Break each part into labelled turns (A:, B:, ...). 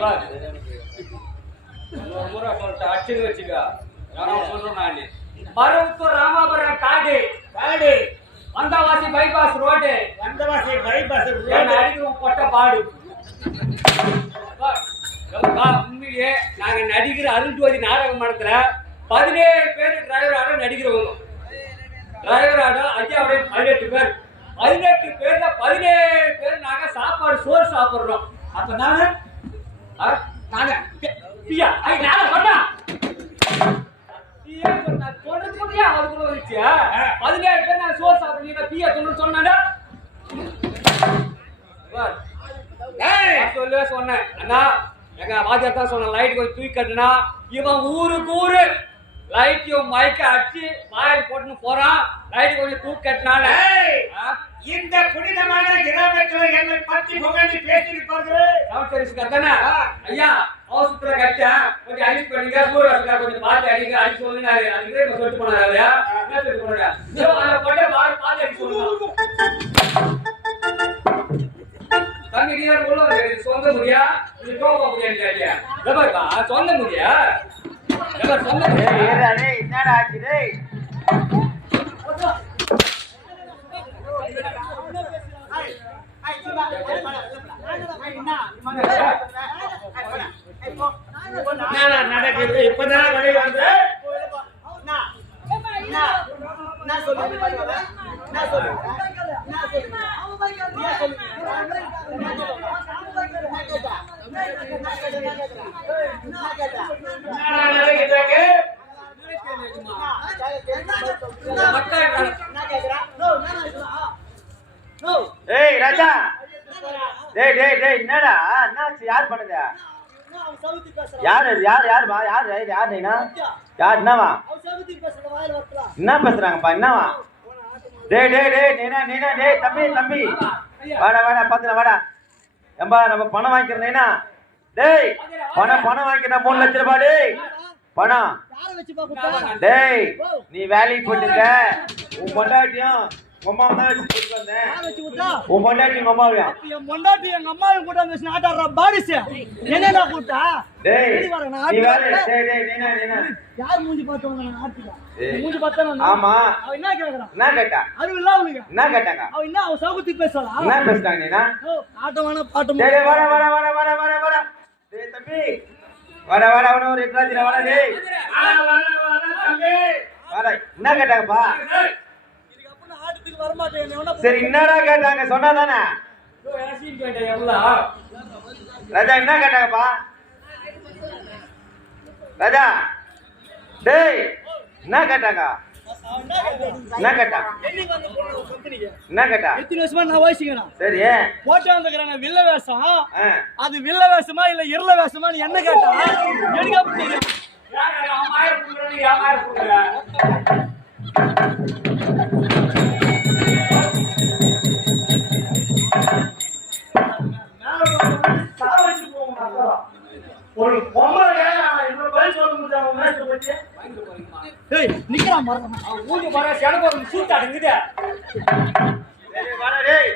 A: பார். இன்னொரு முறை சொல்லிட்டு அடிச்சுன்னு வச்சுக்க நான் சொல்றேன் நானு மருவத்தூர் ராமாபுரம் காடு
B: காடு
A: Vandavasi bypass road
B: Vandavasi bypass
A: என்ன அடிக்கிறோம் பொட்ட பாடு உண்மையிலேயே நாங்க நடிக்கிற அருள்ஜோதி நாடக மடத்துல பதினேழு பேர் டிரைவராக நடிக்கிறவங்க டிரைவராக ஐயாவுடைய பதினெட்டு பேர் பதினெட்டு பேர்ல பதினேழு பேர் நாங்க சாப்பாடு சோறு சாப்பிடுறோம்
B: அப்ப நானு
A: பி- பியா ஐ நாங்க சொன்னா. பியா சொன்னா சொல்றதுக்கு முன்னாடியே அதுக்குள்ள வந்துச்சு? பதினேழு பேர் நாங்க சோறு சாப்பிடுறீங்க பியா சொல்லு சொன்னா சொல்லவே சொன்னேன். அண்ணா எங்க வாத்தியார் தான் சொன்ன லைட் கொஞ்சம் தூக்கி கட்டுனா இவன் ஊருக்கு ஊரு. லைட்டையும் மயக்க அடிச்சு வாயில் போட்டுன்னு போறான். லைட் கொஞ்சம் தூக்கி கட்டினால.
B: ஏய், இந்த புனிதமான கிராமத்தில் என்னை பத்தி புகழ்ந்து பேசியிருப்பார்கள்
A: சமைச்சரிசுக்கார் தானே? ஐயா அவசரத்துல கட்டேன் கொஞ்சம் அடிச்சு பண்ணீங்க சூரியவாசக்கார் கொஞ்சம் பார்த்து அடிங்க அடிச்சு சொல்லுங்க. அதுக்கு இப்ப சொல்லிட்டு போனாரு. என்ன சொல்லிட்டு போனாரு அதை போட்டு பாரு, பார்த்து அடிச்சு சொல்லுங்க. நீ உள்ள இது சொந்த முடியா இது கோபம் முடியா சொந்த முடியா
B: என்னடா ஆச்சு டேய் நடக்குது இப்பதான் வெளியே வந்து நடக்குது
A: மக்கள்
C: ஏய் ராஜா டேய் டேய் டேய் என்னடா என்னாச்சு யார் பண்ணுது யார் இது? யார் யாருமா யார்? யார் யார் என்னவா? என்ன பேசுறாங்கப்பா என்னவா? டேய் டேய் டேய் நீனா நீனா டேய் தம்பி தம்பி. வாடா வாடா பாத்துடா வாடா. ஏம்பா நம்ம பணம் வாங்கிக்கிறோம் நீனா? டேய் பணம் பணம் வாங்கிக்கிறேன் மூணு லட்சம் ரூபாய் டேய். பணம். டேய் நீ வேலைக்கு போயிட்டு உன் பொண்டாட்டியும் உன் பொண்டாட்டி அம்மாவையும்
D: என் பொண்டாட்டி எங்க அம்மாவை கூட அந்த நாட்டாடுற பாரிசு. என்னடா கூட்டா
C: டேய்
D: சரி வரேன், நான்
C: நீ வேலை
D: ஆட்டுறேன்.
C: டேய் டேய் நீனா நீனா
D: யார் மூஞ்சி பார்த்தவங்க நான். மூஞ்சி பார்த்தா
C: ஆமா.
D: அவ என்ன கேக்குறான்
C: என்ன கேட்டா?
D: அது இல்ல அவனுக்கு
C: என்ன கேட்டாங்க?
D: அவ என்ன அவ சவுகத்தி பேசலாம்
C: என்ன பேசுறாங்க நீனா?
D: ஆட்டம் வேணா பாட்டம்
C: டேய் வாடா வாடா வாடா வாடா வாடா வாடா. டேய் தம்பி. வாடா வாடா வாடா ஒரு டேய். வாடா என்ன கேட்டாங்கப்பா?
D: என்ன
C: சரி என்னடா கேட்டாங்க
A: எவ்வளோ?
C: ராஜா என்ன கேட்டாங்கப்பா? ராஜா டேய் என்ன கேட்டாங்க? என்ன கேட்டா? என்ன கேட்டா?
D: எத்தனை வருஷமா நான் வயசுங்கண்ணா
C: சரி
D: போட்டு வந்துக்கிறாங்க வில்ல வேஷம். அது வில்ல வேஷமா இல்ல இருள வேஷமான்னு என்ன கேட்டா? எனக்கு அப்படி தெரியும்
B: ஒரு பொம்பளை இவ்வளவு பதில் சொல்ல முடியாது மேட்ச் பத்தி
D: ஏய் நிக்கிறான் மறந்து
A: ஊஞ்சு மரம் எனக்கு ஒரு சூத்தாடுங்குது அடங்குது
C: டேய் வாடா டேய்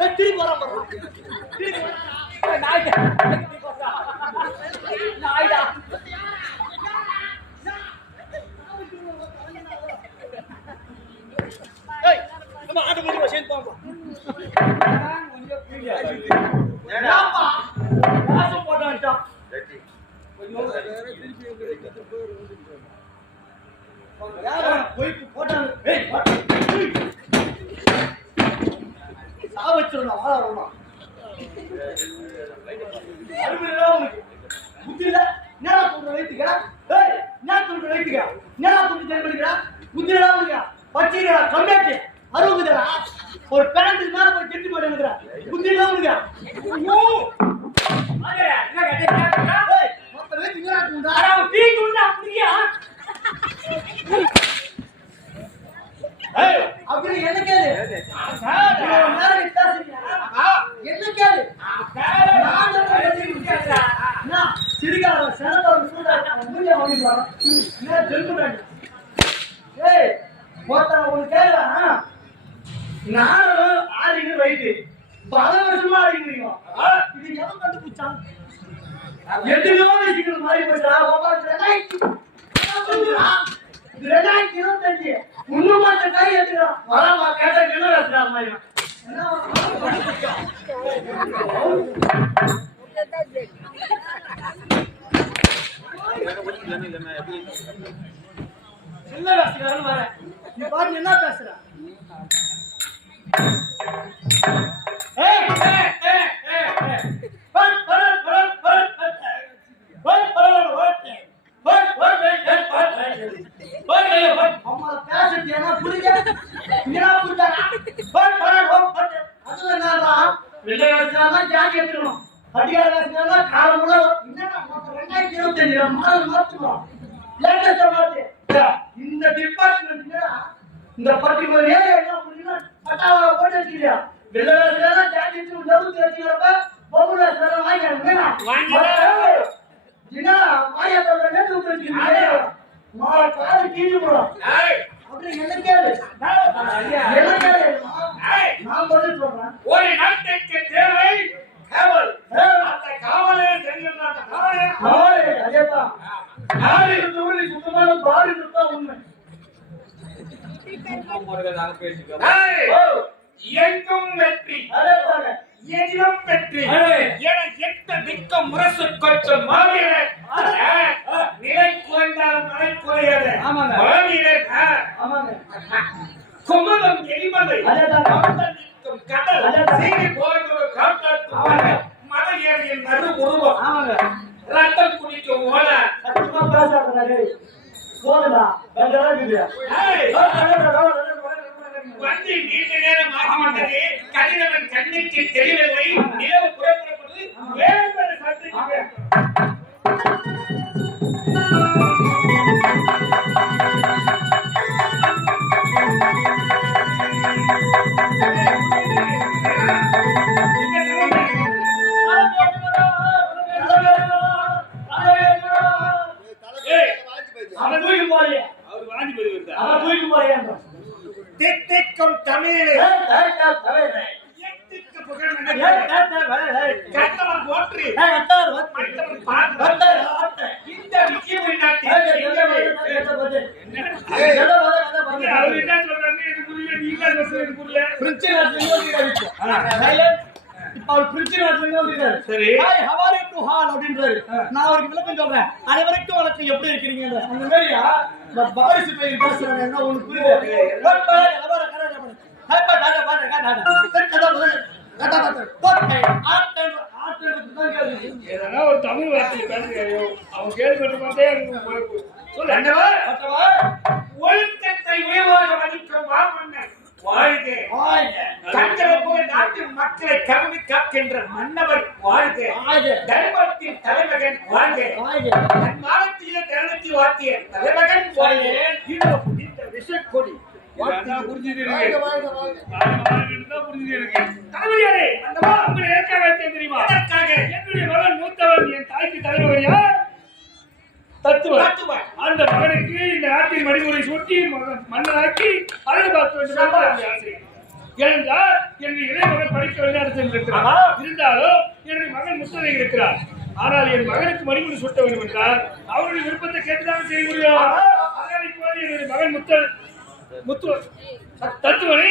D: ஏய் திரும்பி வரான் பாரு
A: நாய்டா நாய்டா
D: ஏய் நம்ம ஆட்டம் முடிஞ்சு சேர்ந்து போங்க
C: என்னடா
D: வாசம் போட்டான்ட்டான்
C: ரெட்டி
D: யாரா போய் போட்டாங்க ஏய் வாழ வரணும் அருமையில உனக்கு புத்தி இல்ல என்னடா சொல்ற வைத்துக்க ஏய் என்ன சொல்ற வைத்துக்க என்னடா சொல்லி தெரிஞ்சுக்கிறா புத்தி இல்ல உனக்கு பச்சிரா கம்மியாச்சு அறுபதுடா ஒரு பேண்ட் மேல போய் கெட்டி மாட்டேங்கிறா புத்தி இல்ல உனக்கு ஐயோ ஏய் மொத்த வைத்து என்னடா தூண்டா ஏய் அப்படி என்ன கேளு நேரம் తిరిగారు సెలవు చూడాలి ముందే వాங்கிవారు నేను తెలుపునండి ஏய் ஒருத்தர உங்களுக்கு தேவை நானும் ஆடிங்க ரைட்டு பல வருஷமா ஆடிக்கிறீங்க இது எவன் கண்டுபிடிச்சான் எதுவும் மாதிரி போச்சு இல்லையா? பிள்ளைகளுக்கு ஜாக்கெட் உண்டது தெரிஞ்சுக்கிறப்ப பொம்பளை சில வாங்கிக்கிறேன் என்ன வாயா சொல்ற நேற்று விட்டுருக்கீங்க காது கீழே போடும். அப்படி என்ன கேளு என்ன கேளு நான் பதில் சொல்றேன்.
B: ஒரு நாட்டுக்கு தேவை காவல். அந்த காவலே தெரியும் அந்த காவலே.
D: காவலே அதேதான்.
B: இயங்கும் வெற்றி. இயங்கும் வெற்றி. என எட்ட மிக்க முரசு கொச்சம் மாவீரன் நிலை குறைந்தால் மலை குறையாது.
D: மாவீரன்
B: குமரம் எரிமலை. நிற்கும் கடல். சீரி போன்ற
D: காற்றாட்டு
B: மலை ஏரியின் நடு உருவம். ரத்தம் குடிக்கும் ஓட
D: சத்தியமா பேசாத போதுமா?
B: வந்து நீண்ட நேரம் ஆகிவிட்டது கதிரவன் கண்ணுக்கு தெரியவில்லை. நிலவு புறப்படுவது வேறு சந்திக்க அவர்
D: பிரிட்ஜ் நாட்டுல இருந்து வந்திருக்காரு
B: சரி.
D: ஹாய் ஹவார் யூ டு நான் அவருக்கு விளக்கம் சொல்றேன். அனைவருக்கும் வணக்கம். எப்படி இருக்கிறீங்க? அந்த மாதிரியா? பாரிசு பையன் என்ன ஒண்ணு புரியுது ஹாய் பாடா பாடா பாடா சரி கதை
B: அவன் கேள்வி. பார்த்தே எனக்கு சொல்லு. அண்டவா என்ற மன்னவர் வாழ்க. தர்மத்தின் தலைமகன் வாழ்க. நன்மானத்திலே தருணத்தை வாத்திய தலைமகன் வாழ்க. இந்த விஷக்கொடி அந்த மகனுக்கு இந்த நாட்டின் மணிமுறை சூட்டி மன்னனாக்கி அழகு பார்த்து வேண்டும் என்றால் என்னுடைய மகன் படிக்க வெளிநாடு சென்றிருக்கிறார் இருந்தாலும் என்னுடைய மகன் முத்தனை இருக்கிறார். ஆனால் என் மகனுக்கு மணிமுறை சூட்ட வேண்டும் என்றால் அவருடைய விருப்பத்தை கேட்டுதான் செய்ய முடியும்? அதனால் இப்போது என்னுடைய மகன் முத்தல் முத்து தத்துவனை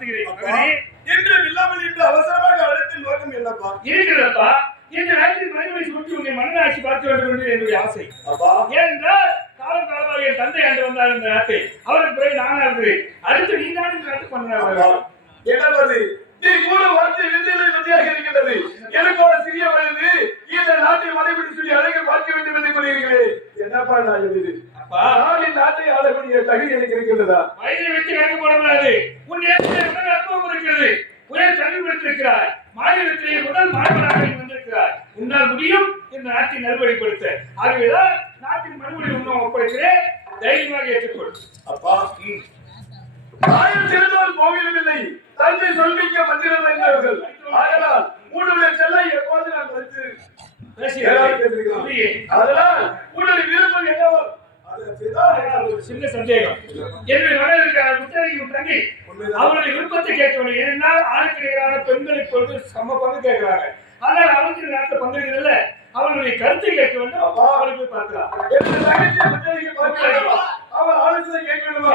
E: வாழ்த்துகிறேன்
F: இல்லாமல் இன்று அவசரமாக அழைத்து நோக்கம் என்னப்பா
E: இருக்கிறதப்பா? இந்த நேரத்தில் மனிதனை சுற்றி உன்னை மன்னராட்சி பார்க்க வேண்டும் என்று என்னுடைய ஆசை. ஏனென்றால் காலம் காலமாக என் தந்தை ஆண்டு வந்தார் இந்த நாட்டை அவருக்கு பிறகு நான் ஆடுகிறேன் அடுத்து நீ தான் இந்த நாட்டுக்கு
F: என்னவது நீ கூறும் வார்த்தை விதியிலே விதியாக இருக்கின்றது. எனக்கு ஒரு சிறிய வயது. இந்த நாட்டை மலைபிடி சொல்லி அழகை பார்க்க வேண்டும் என்று கூறுகிறீர்களே. என்னப்பா நான் நான் இந்த நாட்டை ஆளக்கூடிய தகுதி எனக்கு இருக்கின்றதா?
E: வயதை வைத்து கணக்கு போடக்கூடாது. உன் அனுபவம் இருக்கிறது. உயர் கல்வி பெற்றிருக்கிறாய். மாநிலத்திலே முதல் மாணவராக நீ வந்திருக்கிறாய். உன்னால் முடியும் இந்த நாட்டை நல்வழிப்படுத்த. ஆகவேதான் நாட்டின் மறுமொழி உன்னம் ஒப்படைக்கிறேன். தைரியமாக ஏற்றுக்கொள்.
F: அப்பா. ஆயிரம் சிறந்தவர் கோவிலும் இல்லை. தந்தை சொல்மிக்க மந்திரம் என்றவர்கள் ஆதலால் உன்னுடைய செல்லை எப்போது நான் வைத்து. அதனால் உன்னுடைய விருப்பம் என்னவோ
E: சின்ன சந்தேகம். என்னுடைய இருக்கிறார் முத்தரையும் தங்கி அவருடைய விருப்பத்தை கேட்கவில்லை ஏனென்றால் ஆணுக்கு நிகரான பெண்கள் இப்பொழுது சம பங்கு கேட்கிறாங்க. ஆனால் அவருக்கு நாட்டில் பங்குகிறதில்ல அவர்களுடைய கருத்தை கேட்க வேண்டும் அவளை போய் பார்க்கலாம்
F: வேண்டுமா? அவன் ஆலோசனை கேட்க வேண்டுமா?